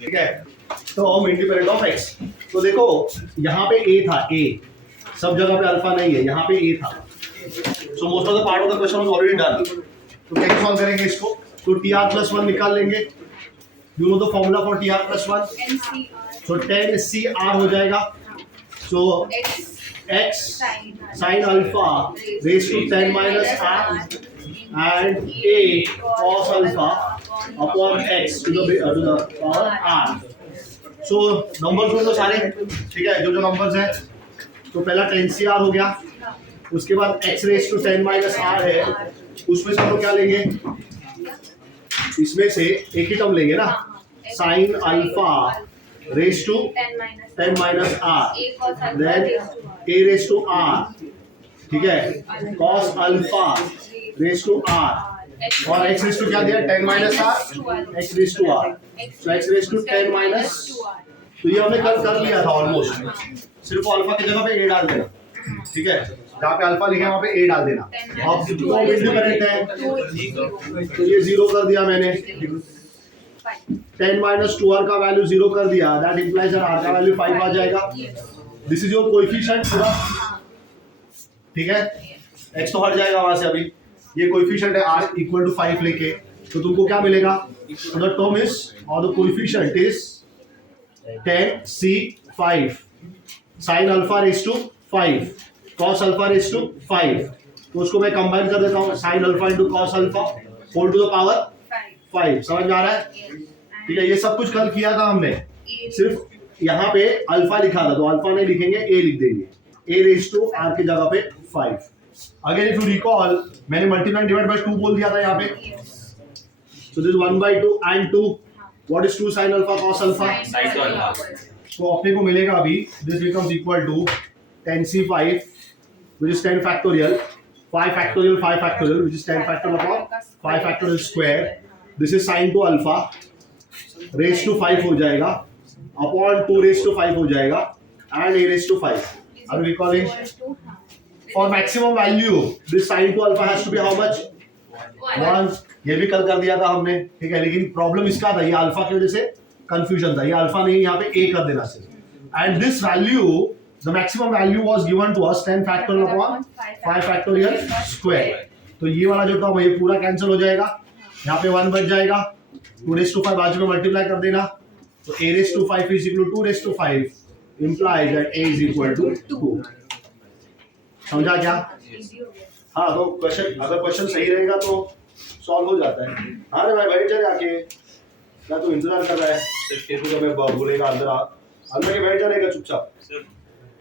ठीक है, तो हम इंडिपेंडेंट ऑफ एक्स। तो देखो यहाँ पे ए था, ए सब जगह पे अल्फा नहीं है, यहाँ पे ए था। So most of the part of the question was already done. तो कैसे सॉल्व करेंगे इसको? तो tr+1 निकाल लेंगे। You know the formula for tr+1, so 10cr हो जाएगा। सो x sin alpha raised to 10 minus r and a cos alpha upon x to the power r। So numbers ढूंढ लो सारे, ठीक है, जो जो नंबर्स हैं। तो पहला 10cr हो गया, उसके बाद x raise to 10 minus r है, उसमें से हम लोग क्या लेंगे? इसमें से एक ही टर्म लेंगे ना, sine alpha raise to 10 minus r, then a raise to r, ठीक है, cos alpha raise to r, और x रेज टू क्या दिया? 10 minus r, x raise to r, so x raise to 10 minus. तो ये हमने कल कर लिया था ऑलमोस्ट, सिर्फ अल्फा की जगह पे a डाल देना, ठीक है, जहाँ पे अल्फा लिखा है वहाँ पे a डाल देना। अब दो इंडिपेंडेंट है, तो ये 0 कर दिया मैंने, 10 माइनस 2r का वैल्यू 0 कर दिया, दैट इंप्लाइज r का वैल्यू 5 आ जाएगा। दिस इज योर कोएफिशिएंट पूरा, ठीक है, x तो हट जाएगा वहां से, अभी ये कोएफिशिएंट है r इक्वल टू 5 लेके, तो तुमको क्या मिलेगा? द टर्म इज और the coefficient is 10c5 sin alpha raise to 5 cos alpha raise to 5। तो उसको मैं कंबाइन कर देता हूँ, sin alpha into cos alpha whole to the power 5। समझ में आ रहा है? ठीक है, ये सब कुछ कल किया था हमने, सिर्फ यहाँ पे अल्फा लिखा था, तो अल्फा नहीं लिखेंगे, a लिख देंगे, a रेज टू r की जगह पे 5। अगेन इफ यू रिकॉल, मैंने मल्टीप्लाई डिवाइड बाय 2 बोल दिया था यहाँ पे, so this 1/2 and 2, what is 2 sin alpha cos alpha? तो अपने को मिलेगा अभी, this becomes equal to 10c5 which is 10 factorial, 5 factorial 5 factorial which is 10 factorial upon 5 factorial square, this is sin 2 alpha raised to 5 हो जाएगा upon 2 raised to 5 हो जाएगा and a raised to 5। Are you recalling? For maximum value this sin 2 alpha has to be how much? 1। ये भी कल कर दिया था हमने, ठीक है, लेकिन प्रॉब्लम इसका था, ये अल्फा की वजह से कंफ्यूजन था, ये अल्फा नहीं, यहाँ पे a कर देना सिर्फ। And this value, the maximum value was given to us 10 factorial upon 5 factorial square. तो ये वाला जो टर्म है ये पूरा कैंसिल हो जाएगा, यहाँ पे 1 बच जाएगा, 2 रेज़ टू 5 बाजू में मल्टीप्लाई कर देना, तो a raise to 5 is equal to 2 raise to 5 implies that a is equal to 2। समझा क्या? हाँ, तो क्वेश्चन, अगर क्वेश्चन सही रहेगा तो सॉल्व हो जाता है। हाँ रे भाई, बैठ जा आके, क्या तू इंतजार कर रहा है? फिर तो मैं बोलेगा अंदर आ, अंदर के बैठ जाने का चुपचाप।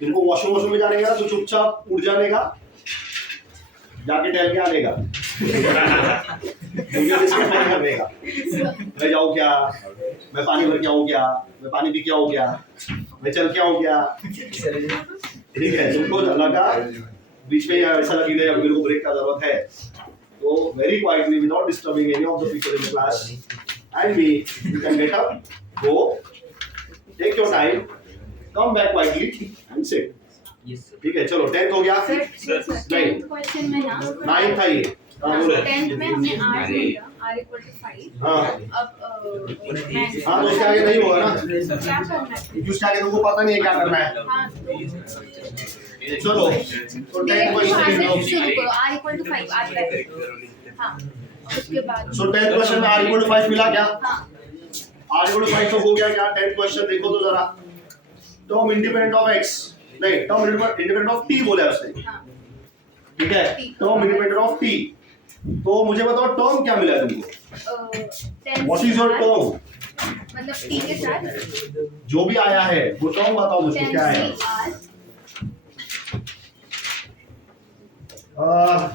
इनको वॉशरूम में जाने का तो चुपचाप उठ जाने का, जाके टहल के आने का, मुझे डिस्कस नहीं करने का। मैं जाऊँ क्या, मैं पानी भर के आऊँ क्या, मैं पानी पी के आऊँ क्या, मैं चल के आऊँ क्या, ठीक है, तुमको लगा बीच में ऐसा लगी नहीं, मेरे को ब्रेक का जरूरत है, तो very quietly without disturbing any of the people in the class and me, you can get up, go, take your time, come back quietly and sit। yes sir। ठीक है, चलो 10th हो गया। सर 10th क्वेश्चन में ना 9 था ये। हाँ बोलो। 10th में हमने r लिया, r equal to 5। हाँ अब हाँ, तो उसके आगे नहीं होगा ना, क्या करना है? क्योंकि उसके आगे तुमको पता नहीं है क्या करना है। हाँ, चलो तो 10th क्वेश्चन लो, शुरू करो, r equal to 5 आता है। हाँ, उसके बाद सो 10th क्वेश्चन में r equal to 5 मिला क्या? हाँ, r equal to 5 तो हो गया क्या? 10th क्वेश्चन देखो तो जरा, टर्म इंडिपेंडेंट ऑफ x, नहीं, टर्म इंडिपेंडेंट ऑफ t बोला है उसने, ठीक है, टर्म इंडिपेंडेंट ऑफ t। तो मुझे बताओ टर्म क्या मिला तुमको? What is your term? मतलब t के साथ जो भी आया है वो टर्म बताओ मुझको क्या है।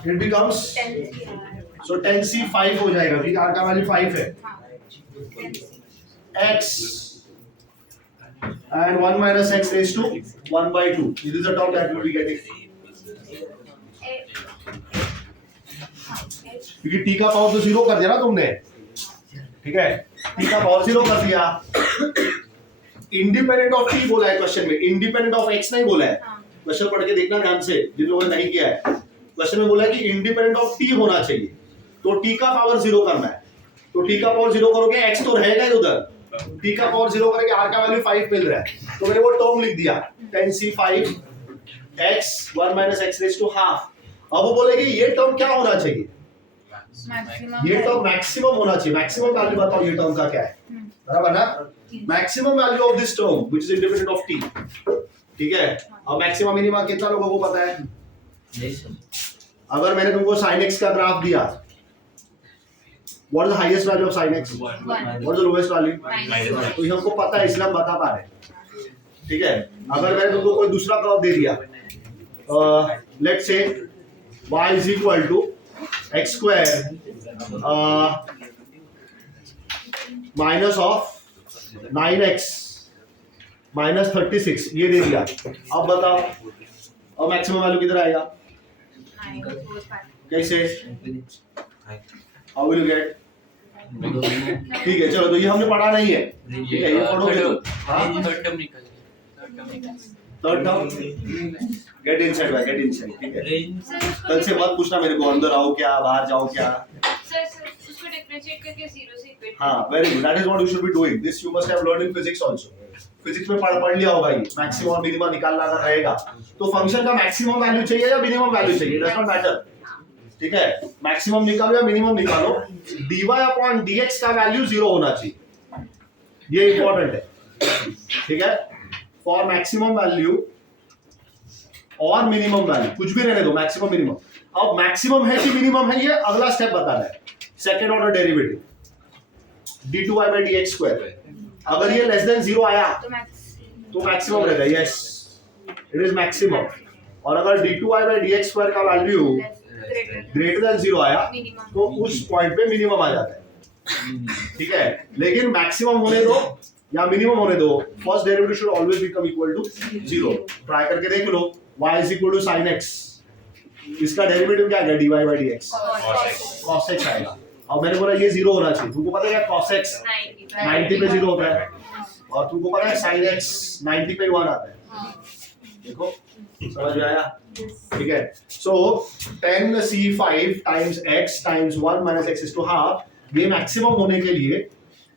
इट बिकम्स, सो 10c5 हो जाएगा, ठीक है, r का वैल्यू 5 है, x and 1 minus x raised to 1/2, this is the term that we will be getting, क्योंकि t का पावर तो 0 कर दिया ना तुमने, ठीक है, t का पावर 0 कर दिया। इंडिपेंडेंट ऑफ t बोला है क्वेश्चन में, इंडिपेंडेंट ऑफ x नहीं बोला है। क्वेश्चन पढ़ के देखना ध्यान से, जिन लोगों ने नहीं किया है। क्वेश्चन में बोला है कि इंडिपेंडेंट ऑफ t होना चाहिए, तो t का पावर 0 करना है, तो t का पावर 0 करोगे x तो रहेगा ही उधर, t का पावर 0 करेंगे, r का वैल्यू 5 मिल रहा है, तो मैंने वो टर्म लिख दिया 10c5 x 1 minus x raised to half। अब वो बोलेगी ये टर्म क्या होना चाहिए, ये टर्म मैक्सिमम होना चाहिए। मैक्सिमम वैल्यू बताओ ये टर्म का क्या है, बराबर ना। Maximum value of this term which is independent of t, ठीक है। अब मैक्सिमम मिनिमम कितना लोगों को पता है, अगर मैंने तुमको sin x का ग्राफ दिया, what is the highest value of sin x, what is the lowest value, तो ये हमको पता है इसलिए हम बता पा रहे हैं, ठीक है। अगर मैंने तुमको कोई दूसरा कर्व दे दिया, let's say y is equal to x square minus of 9x minus 36 ये दे दिया, अब बताओ अब मैक्सिमम वैल्यू किधर आएगा, कैसे, हाउ विल यू गेट, ठीक है। चलो तो ये हमने पढ़ा नहीं है, ठीक है, ये पढ़ोगे तो हां third term get inside bye get inside, ठीक है। कल से मत पूछना मेरे को अंदर आओ क्या बाहर जाओ क्या, सर उसको डिफरेंशिएट करके 0 से इक्वेट, हां very good, that is what you should be doing, this you must have learned in physics also. Physics में पढ़ लिया होगा ये, मैक्सिमम और मिनिमम निकालना अगर रहेगा तो फंक्शन का मैक्सिमम वैल्यू चाहिए या मिनिमम वैल्यू चाहिए, डज नॉट मैटर, ठीक है। मैक्सिमम निकालो या मिनिमम निकालो, dy अपॉन dx का वैल्यू 0 होना चाहिए, ये इंपॉर्टेंट है, ठीक है। फॉर मैक्सिमम वैल्यू और मिनिमम वैल्यू कुछ भी रहने दो, मैक्सिमम मिनिमम। अब मैक्सिमम है कि मिनिमम है ये अगला स्टेप बताना है, second order derivative d2y by dx square, अगर ये लेस देन 0 आया तो मैक्सिमम रहेगा, यस इट इज मैक्सिमम। और अगर d2y by dx स्क्वायर का वैल्यू ग्रेटर देन 0 आया तो उस पॉइंट पे मिनिमम आ जाता है, ठीक है। लेकिन मैक्सिमम होने दो या मिनिमम होने दो, first derivative should always become equal to 0। Try करके देख लो, y is equal to sin x, इसका डेरिवेटिव क्या है, dy by dx cos x आएगा। अब मैंने बोला ये 0 होना चाहिए, तुमको पता है क्या cos x 90 पे 0 होता है, और तुमको पता है sin x 90 पे 1 आता है, देखो समझ में आया, ठीक है। सो 10c5 times x times 1 minus x is to half, ये मैक्सिमम होने के लिए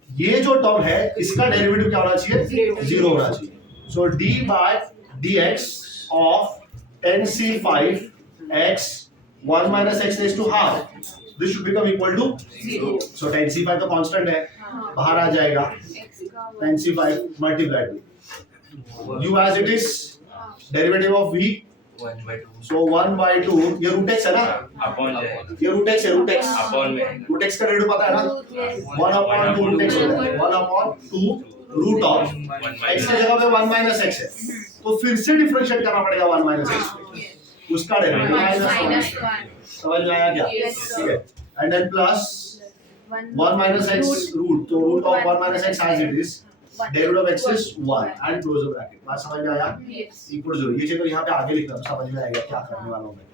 ये जो टर्म है इसका डेरिवेटिव क्या होना चाहिए, 0 होना चाहिए। सो d by dx of 10c5 x 1 minus x raised to half, this should become equal to 0। so 10c5 तो कांस्टेंट है, बाहर आ जाएगा 10c5 multiplied with u as it is derivative of v, so 1 by 2, ये root x है ना, ये root x है, root x upon में, रूट x का रेट पता है ना, 1 upon 2 रूट x होता है, 1 upon 2 रूट ऑफ x की जगह पे 1 minus x है, तो फिर से डिफरेंशिएट करना पड़ेगा 1 minus x पे, उसका डेरिवेटिव माइनस 1, समझ में आया क्या, ठीक है। And then plus 1 minus x root, तो root of 1 minus x as it is, derivative of x is 1 and close the bracket, बात समझ में आया, इक्वल 0। ये चीज तो यहाँ पे आगे लिखना तो समझ में आएगा क्या करने वाला हूं मैं।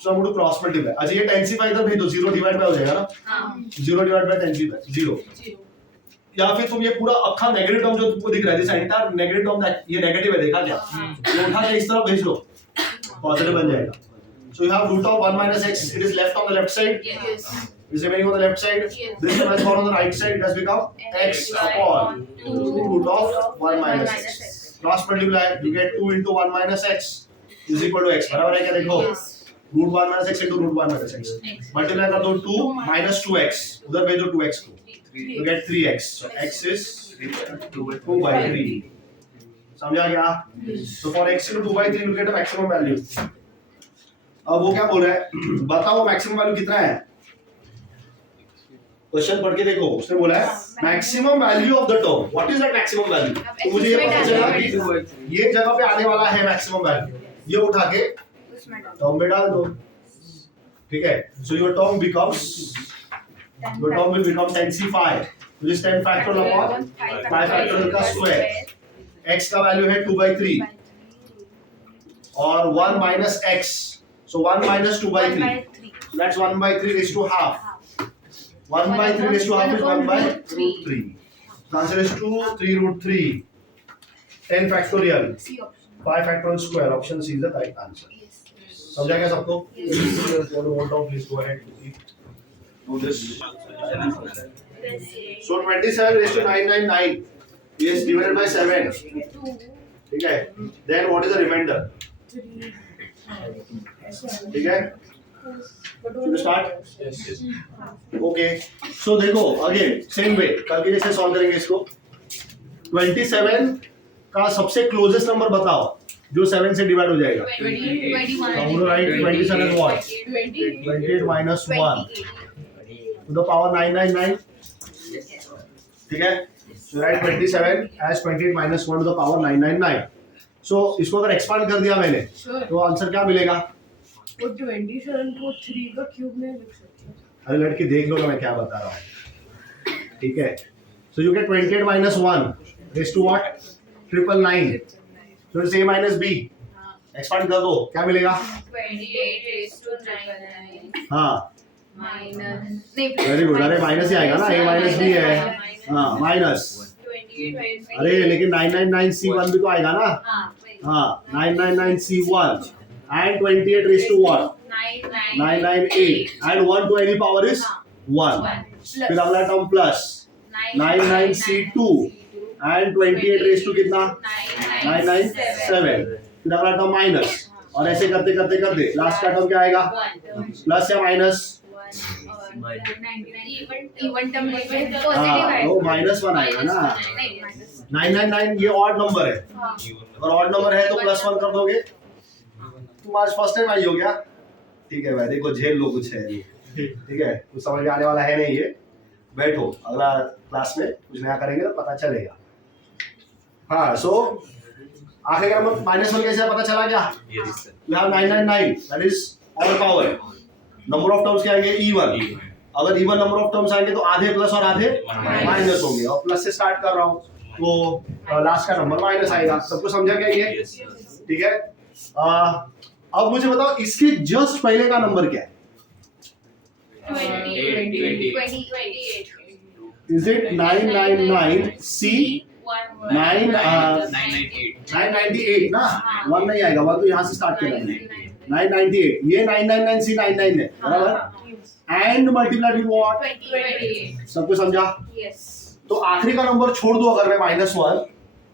सो हम लोग क्रॉस मल्टीप्लाई, अच्छा ये 10c5 इधर भेज दो, 0 डिवाइड बाय हो जाएगा ना, हां 0 डिवाइड बाय 10c5 0, या फिर तुम ये पूरा अक्खा नेगेटिव टर्म जो तुमको दिख रहा है दिस एंटायर नेगेटिव टर्म, ये नेगेटिव है, देखा क्या, ये उठा के इस तरफ भेज दो, पॉजिटिव बन जाएगा। So you have root of 1 minus x, it is left on the left side, is remaining on the left side, this one has gone on the right side, it has become x upon 2 root of 1 minus x, cross multiply, you get 2 into 1 minus x is equal to x, बराबर है क्या, देखो root 1 minus x into root 1 minus x, multiply कर दो 2 minus 2x, उधर भेजो 2x को, you get 3x, so x is 2 by 3, समझा क्या। so for x into 2 by 3 you get a maximum value। अब वो क्या बोल रहा है, बताओ मैक्सिमम वैल्यू कितना है, क्वेश्चन पढ़ के देखो, उसने बोला है maximum value of the term, what is that maximum value, तो मुझे ये पता चला कि ये जगह पे आने वाला है मैक्सिमम वैल्यू, ये उठा के टर्म में डाल दो, ठीक है। So your term will become 10c5, which is 10 factorial upon 5 factorial का स्क्वायर, x का वैल्यू है 2 by 3 और 1 minus x, so 1 minus 2 by 3, so that's 1 by 3 raised to half, 1 by 3 raised to half is 1 by root 3, the answer is 2 3 root 3, 10 factorial 5 factorial square, option C is the correct answer। समझा क्या सबको, please go ahead do this। So 27 raised to 999 is divided by 7. ठीक है? Then what is the remainder? ठीक है? Should we start? Okay. So देखो again same way कल के जैसे सॉल्व करेंगे इसको. 27 का सबसे क्लोजेस्ट नंबर बताओ जो 7 से डिवाइड हो जाएगा. 21. Right, 27 what? 28 minus 1 to the power 999. ठीक है? So write 27 as 28 minus 1 to the power 999. So इसको अगर एक्सपांड कर दिया मैंने तो आंसर क्या मिलेगा? वो 27 को 3 का क्यूब में लिख सकते हैं. अरे लड़की देख लो ना मैं क्या बता रहा हूँ. ठीक है? So you get 28 minus 1 raised to what? 999. So it's A minus B. Expand कर दो क्या मिलेगा? 28 raised to 99 हाँ minus. Very good. अरे माइनस ही आएगा ना. A माइनस B है. हाँ माइनस. 28. अरे लेकिन 999C1 भी तो आएगा ना. हाँ 999C1 and 28 raised to what? 998 and 1 to any power is 1. फिर अगला term plus 99C2 and 28 raised to कितना? 997. फिर अगला टर्म माइनस और ऐसे करते करते करते लास्ट का टर्म क्या आएगा? प्लस या माइनस? इवन टर्म में हाँ वो -1 आएगा ना. 999 ये ऑड नंबर है. अगर ऑड नंबर है तो +1 कर दोगे. तुम आज फर्स्ट टाइम आई हो क्या? ठीक है भाई देखो झेल लो कुछ है. ठीक है कुछ समझ में आने वाला है नहीं ये. बैठो अगला क्लास में कुछ नया करेंगे तो पता चलेगा. हाँ सो आखिरी का नंबर -1 कैसे पता चला क्या? We have 999 that is odd power. Number of terms क्या आएंगे? even. अगर इवन नंबर ऑफ टर्म्स आएंगे तो आधे प्लस और आधे माइनस होंगे. और प्लस से स्टार्ट कर रहा हूँ तो लास्ट का नंबर माइनस आएगा. सबको समझा क्या ये? ठीक है. अब मुझे बताओ इसके जस्ट पहले का नंबर क्या है? 28. इज इट 999C 998 ना. 1 नहीं आएगा. 1 तो यहाँ से स्टार्ट किया मैंने. 998 ये 999C 99 है बराबर. And multiplied with what? 28. सबको समझा? Yes. तो आखिरी का नंबर छोड़ दो अगर मैं -1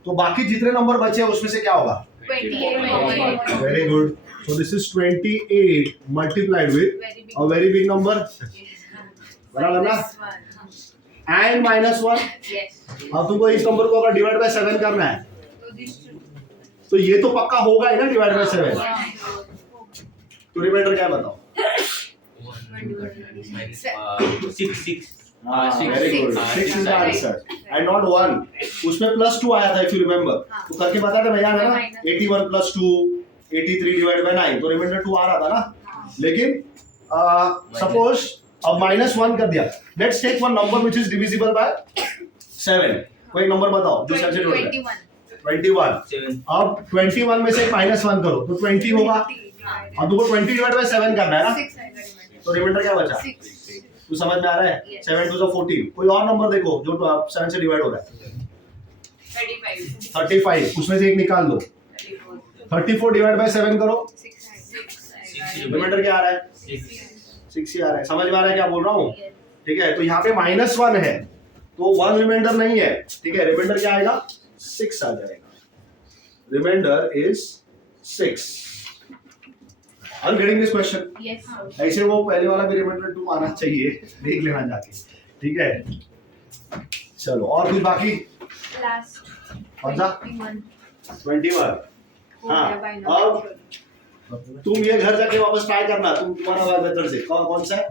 तो बाकी जितने नंबर बचे हैं उसमें से क्या होगा? 28. Very good. So this is 28 multiplied with a very big number बराबर ना. एंड -1. Yes. अब तुमको इस नंबर को अगर डिवाइड बाय 7 करना है तो ये तो पक्का होगा ही ना डिवाइड बाय 7. तो रिमाइंडर क्या बताओ? 6. Very good. 6 is the answer and not 1. उसमें +2 आया था इफ यू रिमेंबर. तो करके बता दे भैया है ना. 81 + 2 83 डिवाइडेड बाय 9 तो रिमाइंडर 2 आ रहा था ना. लेकिन सपोज अब -1 कर दिया. Let's take one number which is divisible by 7. कोई नंबर बताओ जो 7 से डिवाइड है. 21. अब 21 में से -1 करो तो 20 होगा. अब तुमको 20 डिवाइड बाय 7 करना है ना. तो रिमाइंडर क्या बचा? 6. तो समझ में आ रहा है? Yes. 7 2 14. कोई और नंबर देखो जो 7 से डिवाइड हो रहा है. 35. 35 उसमें से एक निकाल दो. 34 डिवाइड बाय 7 करो. 6. रिमाइंडर क्या आ रहा है? 6 ही आ रहा है. समझ में आ रहा है क्या बोल रहा हूँ? ठीक है. तो यहाँ पे -1 है तो 1 रिमाइंडर नहीं है. ठीक है. रिमाइंडर क्या आएगा? 6 आ जाएगा. Remainder is 6. Are you getting this question? Yes. ऐसे वो पहले वाला भी रिमाइंडर 2 आना चाहिए. देख लेना जाके. ठीक है. चलो और कुछ बाकी? Last. कौन सा? 21. हाँ. अब तुम ये घर जाके वापस ट्राई करना. तुम्हारा मेथड से कौन सा है?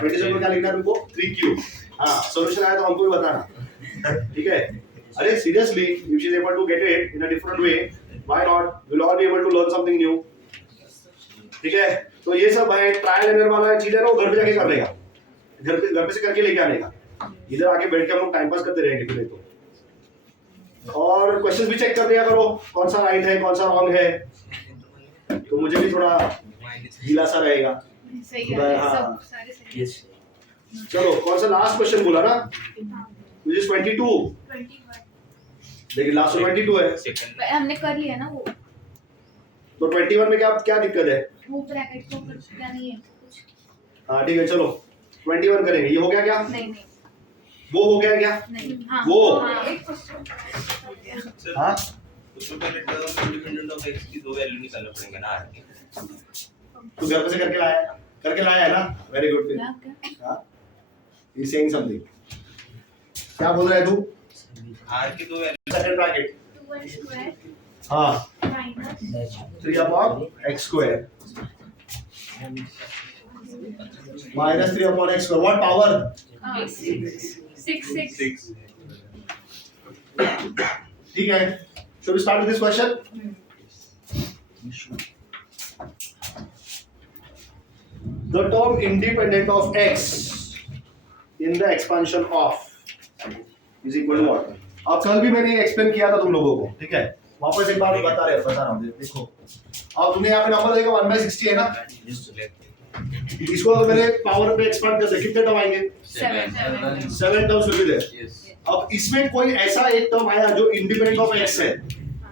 27 को क्या लिखना है तुमको? 3Q. हाँ सॉल्यूशन आया तो हमको भी बताना. ठीक है. अरे seriously if she is able to get it in a different way why not. Will all be able to learn something new. ठीक है. तो ये सब है ट्रायल एंड एरर वाला चीज है ना. वो घर पे जाके कर लेगा. घर पे से करके लेके आने का. इधर आके बैठ के हम लोग टाइम पास करते रहेंगे फिर तो. और क्वेश्चंस भी चेक कर दिया करो कौन सा राइट है कौन सा रॉन्ग है. तो मुझे भी थोड़ा गीला सा रहेगा. सही है. हाँ. सब सारे सही. चलो कौन सा लास्ट क्वेश्चन बोला ना? which is 22. 21. देखिए लास्ट 22 है. हमने कर लिया ना वो. तो 21 में क्या क्या दिक्कत है? वो ब्रैकेट को क्या नहीं है कुछ. हाँ ठीक है. चलो 21 करेंगे. ये हो गया क्या? नहीं. वो हो गया क्या? नहीं हाँ वो हाँ, सर हाँ उसमें पहले टर्म इंडिपेंडेंट ऑफ x की दो वैल्यू निकालना पड़ेगा ना आर के। तू घर पे से करके लाया है ना? Very good. क्या क्या हाँ ही सेइंग समथिंग। क्या बोल रहा है तू? आर की दो value second bracket 2x square हाँ minus 3 upon x square minus 3 upon x square what power? 6 6 ठीक है। Should we start with this question? The term independent of x in the expansion of is equal to what? अब कल भी मैंने explain किया था तुम लोगों को, ठीक है? वापस एक बार बता रहा हूँ देखो। अब तुमने यहाँ पे नंबर देखा 1/60 है ना? इसको अगर मैंने पावर पे एक्सपांड कर दे कितने टर्म आएंगे? 7 टर्म्स विल बी देयर। अब इसमें कोई ऐसा एक टर्म आया जो इंडिपेंडेंट ऑफ x है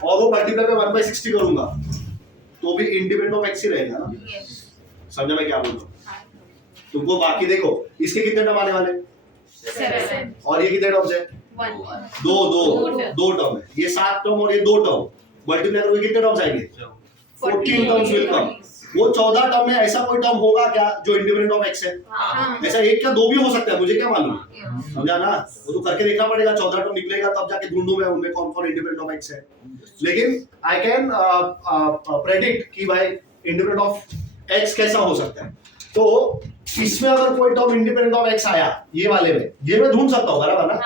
और वो मल्टीप्लाई में 1/60 करूंगा तो भी इंडिपेंडेंट ऑफ x ही रहेगा ना? समझा मैं क्या बोल रहा हूँ? तुमको बाकी देखो इसके कितने टर्म आने वाले 7 और ये कितने टर्म्स है? 1 दो टर्म है। ये 7 टर्म और ये 2 टर्म मल्टीप्लाई करोगे कितने टर्म्स आएंगे? 14 टर्म्स विल कम। वो 14 टर्म में ऐसा कोई टर्म होगा क्या जो इंडिपेंडेंट ऑफ x है? हाँ ऐसा एक क्या दो भी हो सकता है, मुझे क्या मालूम? समझा ना? वो तो करके देखना पड़ेगा। 14 टर्म निकलेगा तब जाके ढूंढूं मैं उनमें कौन कौन इंडिपेंडेंट ऑफ x है। लेकिन आई कैन प्रेडिक्ट कि भाई इंडिपेंडेंट ऑफ x कैसा हो सकता है। तो इसमें अगर कोई टर्म इंडिपेंडेंट ऑफ x आया ये वाले में, ये मैं ढूंढ सकता हूँ बराबर ना?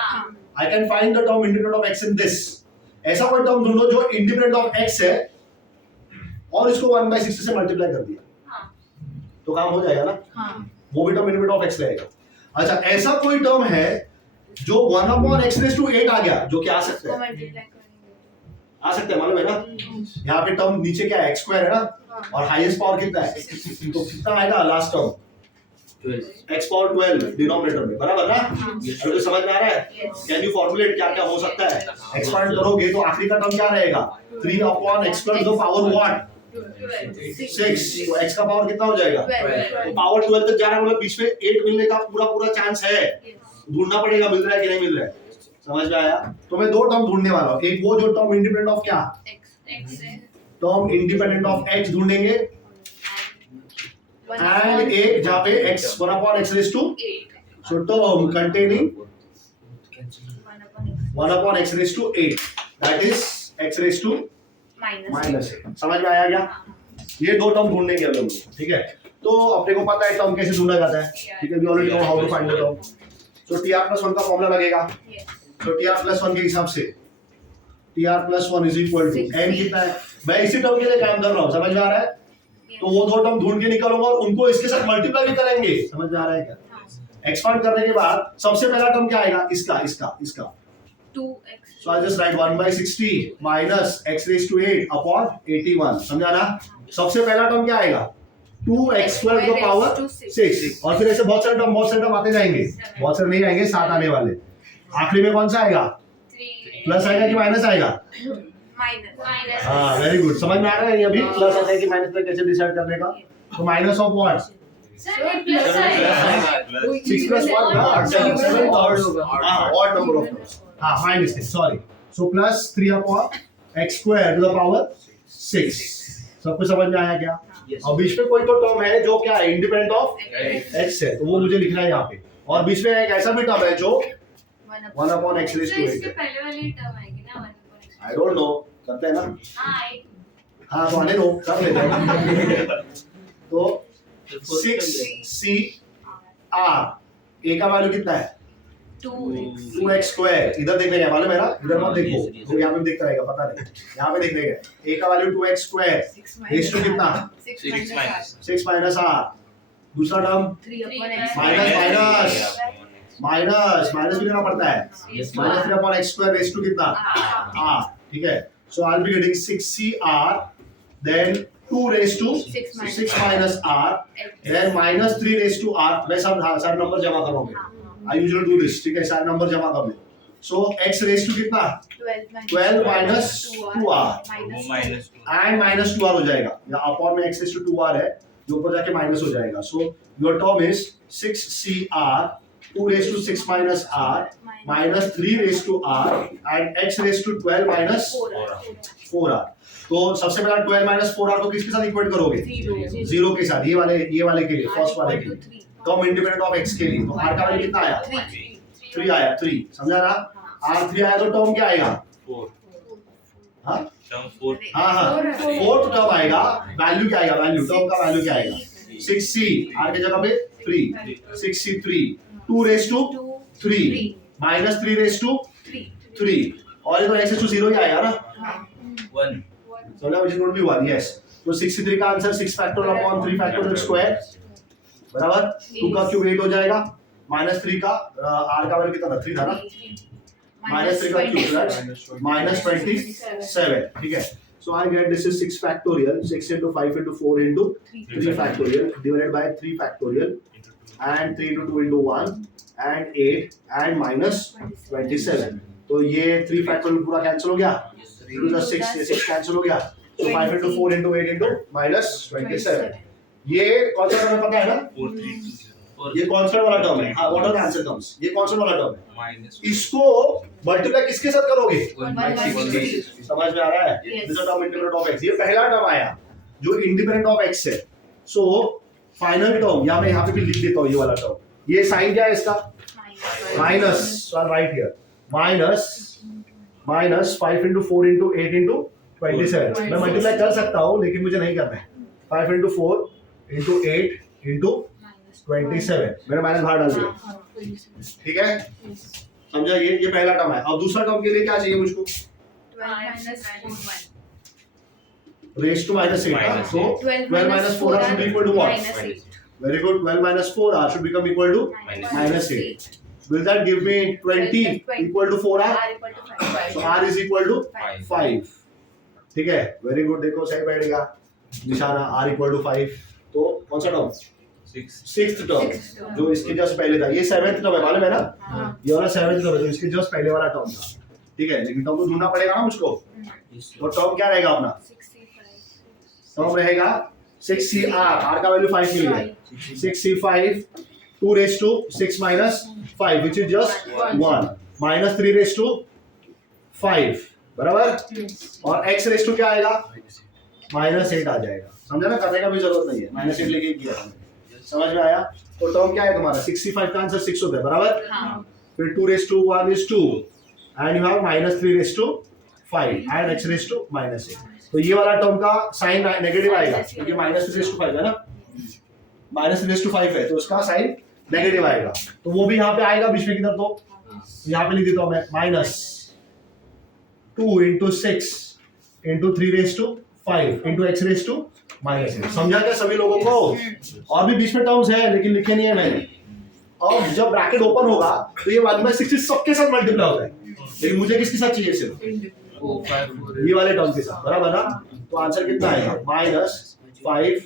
I can find the term independent of x in this. ऐसा कोई टर्म ढूंढो जो इंडिपेंडेंट ऑफ x है और इसको 1/60 से मल्टीप्लाई कर दिया तो काम हो जाएगा ना? वो भी टर्म इंडिपेंडेंट ऑफ x रहेगा। अच्छा ऐसा कोई टर्म है जो 1/x⁸ आ गया जो क्या आ सकता है? आ सकता है मालूम है ना? यहाँ पे टर्म नीचे क्या है? x² है ना? और हाईएस्ट पावर कितना है? तो कितना आएगा last term? x power 12 denominator में बराबर ना? अगर तो समझ में आ रहा है? कैन यू फॉर्मुलेट क्या क्या हो सकता है? एक्सपांड करोगे तो आखिरी का टर्म क्या रहेगा? 3/x² the power what? 6। तो x का पावर कितना हो जाएगा? तो पावर 12 तक जाना मतलब बीच में 8 मिलने का पूरा चांस है। ढूंढना पड़ेगा मिल रहा है कि नहीं मिल रहा है। समझ में आया? तो मैं दो टर्म ढूंढने वाला हूँ। एक वो जो टर्म इंडिपेंडेंट ऑफ क्या? टर्म इंडिपेंडेंट ऑफ x ढूंढेंगे एंड एक जहाँ पे x 1/x⁸ so term containing 1/x⁸ that is x⁻⁻8। समझ में आया क्या? ये दो टर्म ढूंढेंगे हम लोग, ठीक है? तो अपने को पता है टर्म कैसे ढूंढा जाता है, ठीक है? We already know how to find the term. So tr+1 का फॉर्मूला लगेगा। तो tr+1 के हिसाब से tr+1 is equal to n कितना है? मैं इसी टर्म के लिए काम कर रहा हूँ, समझ में आ रहा है? तो वो दो टर्म ढूंढ के निकालूंगा और उनको इसके साथ मल्टीप्लाई भी करेंगे। समझ में आ रहा है क्या? एक्सपांड करने के बाद सबसे पहला टर्म क्या आएगा? इसका 2x so I'll just write 1/60 minus x⁸ upon 81। समझा ना? सबसे पहला टर्म क्या आएगा? 2x² to the power 6। और फिर ऐसे बहुत सारे टर्म आते जाएंगे। बहुत सारे नहीं आएंगे, 7 आने वाले। आखिरी में कौन सा आएगा? प्लस आएगा कि माइनस आएगा? माइनस हाँ वेरी गुड। समझ में आ रहा है? अभी प्लस आता है कि माइनस में कैसे डिसाइड करने का? तो माइनस ऑफ व्हाट? 6 plus 1 ना? 7 odd number of terms। हाँ my mistake, sorry। so plus 3/x² to the power 6। सब कुछ समझ में आया क्या? और बीच में कोई तो टर्म है जो क्या है? इंडिपेंडेंट ऑफ x है, तो वो मुझे लिखना है यहाँ पे। और बीच में एक ऐसा भी टर्म है जो 1/x⁸ इसके पहले वाली टर्म आएगी ना 1/x। आई डोंट नो, करते हैं ना? हाँ तो आने दो, कर लेते हैं। तो 6c r a का वैल्यू कितना है? 2x²। इधर देखने का मालूम है ना? इधर मत देखो, तो यहाँ पे भी देखता रहेगा, पता नहीं। यहाँ पे देखने का a का वैल्यू 2x²। रेस टू कितना? 6 माइनस r। दूसरा टर्म माइनस भी करना पड़ता है। -3/x² रेस टू कितना? r। ठीक है? So I will be getting 6c r then 2 raised to 6 minus r then -3 raised to r। मैं सब सारे नंबर जमा कर रहा हूँ। I usually do this, ठीक है? सारे नंबर जमा कर ले। So x raised to कितना? 12 minus 2r and -2r हो जाएगा। या अपॉन में x raised to 2r है जो ऊपर जाके माइनस हो जाएगा। So your term is 6cr 2 raised to 6 minus r minus 3 raised to r and x raised to 12 minus 4r। तो सबसे पहला 12 minus 4r को किसके साथ इक्वेट करोगे? 0 के साथ। ये वाले के लिए, फर्स्ट वाले के लिए। टर्म इंडिपेंडेंट ऑफ x के लिए। तो r का वैल्यू कितना आया? 3 आया, 3। समझा ना? r3 आया तो टर्म क्या आएगा? 4। हाँ टर्म 4। हाँ, फोर्थ टर्म आएगा। वैल्यू क्या आएगा? वैल्यू टर्म का वैल्यू क्या आएगा? 6c, r के जगह पे 3, 6c3, 2 raised to 3 minus 3 raised to 3, और ये तो x raised to 0 ही आएगा ना? 1। समझा? which is going to be 1, yes। तो 63 का answer 6 factorial upon 3 factorial square बराबर 2 का क्यूब 8 हो जाएगा, -3 का r का वैल्यू कितना था? 3 था ना? -3 का क्यूब minus 27, ठीक है। So I get this is 6 factorial, 6 into 5 into 4 into 3 factorial divided by 3 factorial and 3 into 2 into 1 and 8 and minus 27। तो ये 3 factorial पूरा कैंसिल हो गया, 3 to the 6, ये 6 कैंसिल हो गया, तो 5 into 4 into 8 into minus 27। ये कौन सा टर्म है पता है ना? 4 3 2 ये कांस्टेंट वाला टर्म है। हाँ, what are the answer terms? ये कांस्टेंट वाला टर्म है। माइनस इसको मल्टीप्लाई किसके साथ करोगे? 1/6। समझ में आ रहा है? Yes. This is term independent of x। ये पहला टर्म आया जो इंडिपेंडेंट ऑफ x है। सो फाइनल टर्म यहाँ पे भी लिख देता हूँ ये वाला टर्म। ये साइन क्या है इसका? Minus. So I right here minus 5 into 4 into 8 into 27। मैं मल्टीप्लाई कर सकता हूँ लेकिन मुझे नहीं करना है। 5 into 4 into 8 into 27 मैंने माइनस बाहर डाल दिया, ठीक है? समझा? ये पहला टर्म है। अब दूसरा टर्म के लिए क्या चाहिए मुझको? Raise to -8। So 12 minus 4r should be equal to what? Very good. 12 minus 4r should become equal to -8. Will that give me 20 equal to 4r? So r is equal to 5। ठीक है, very good. देखो सही बैठेगा निशाना, r equal to 5। तो कौन सा term? 6th term जो इसके जस्ट पहले था। ये 7th टर्म है, मालूम है ना? ये वाला 7th टर्म है, तो इसके जस्ट पहले वाला टर्म था, ठीक है? लेकिन टर्म को ढूंढना पड़ेगा ना मुझको। तो टर्म क्या रहेगा अपना? टर्म रहेगा 6cr, r का वैल्यू 5 मिल गया। 6c5 2 raised to 6 minus 5 which is just 1 minus 3 raised to 5 बराबर। और x raised to क्या आएगा? -8 आ जाएगा। समझा ना? करने का भी जरूरत नहीं है, -8 लेके किया हमने। समझ में आया? तो टर्म क्या है तुम्हारा? 65 का आंसर 6 होता है बराबर। फिर 2 raised to 1 is 2 and you have -3 raised to 5 and x raised to -8। तो ये वाला टर्म का साइन नेगेटिव आएगा क्योंकि -3 raised to 5 है ना, -3 raised to 5 है तो उसका साइन नेगेटिव आएगा। तो वो भी यहाँ पे आएगा बीच में किधर, तो यहाँ पे लिख देता हूँ मैं -2 into 6 into 3 raised to 5 into x raised to -8। समझा क्या सभी लोगों को? और भी बीच में टर्म्स है लेकिन लिखे नहीं है मैंने। अब जब ब्रैकेट ओपन होगा तो ये 1/60 सबके साथ मल्टीप्लाई होता है, लेकिन मुझे किसके साथ चाहिए? सिर्फ ये वाले टर्म के साथ, बराबर ना? तो आंसर कितना आएगा? -5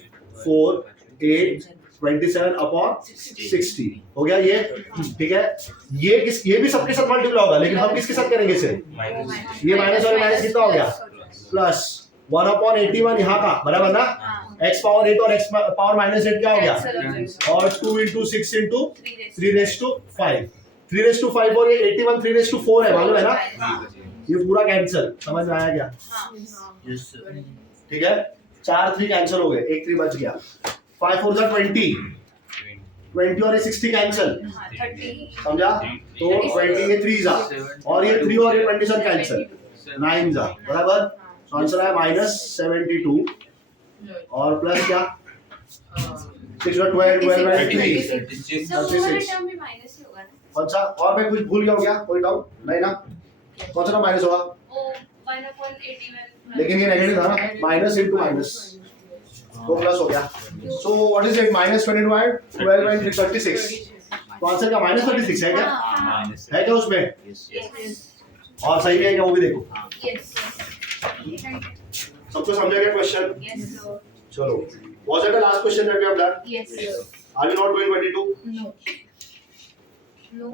4 8 27 अपॉन 60 हो गया ये, ठीक है? ये भी सबके साथ मल्टीप्लाई होगा लेकिन हम किसके साथ करेंगे? सिर्फ ये माइनस और माइनस कितना हो गया? प्लस 1 अपॉन 81 यहाँ का, बराबर ना? x पावर 8 और x पावर -8 क्या हो गया? और 2 into 6 into 3 raised to 5 3 raised to 5 और ये 81 3 raised to 4 है, मालूम है ना? ये पूरा कैंसिल। समझ में आया क्या? ठीक है, 4 3 कैंसिल हो गए, 1 3 बच गया। 5 4 जा 20 और ये 60 कैंसिल, समझा? तो 20 ये 3 जा और ये 3 और ये 27 कैंसिल, 9 जा बराबर। तो आंसर है -72 और प्लस क्या? 6 और 12 12 and 3 36। कौन सा? और मैं कुछ भूल गया हो क्या? कोई डाउट नहीं ना? कौन सा माइनस होगा? लेकिन ये नेगेटिव था ना, माइनस इंटू माइनस तो प्लस हो गया। So what is it? -22 and 12 and 36। तो आंसर का -36 है क्या? है क्या उसमें? और सही है क्या वो भी देखो। सबको समझा गया क्वेश्चन? चलो, was it the last question that we have done? Yes, sir. Are you not doing 22? No.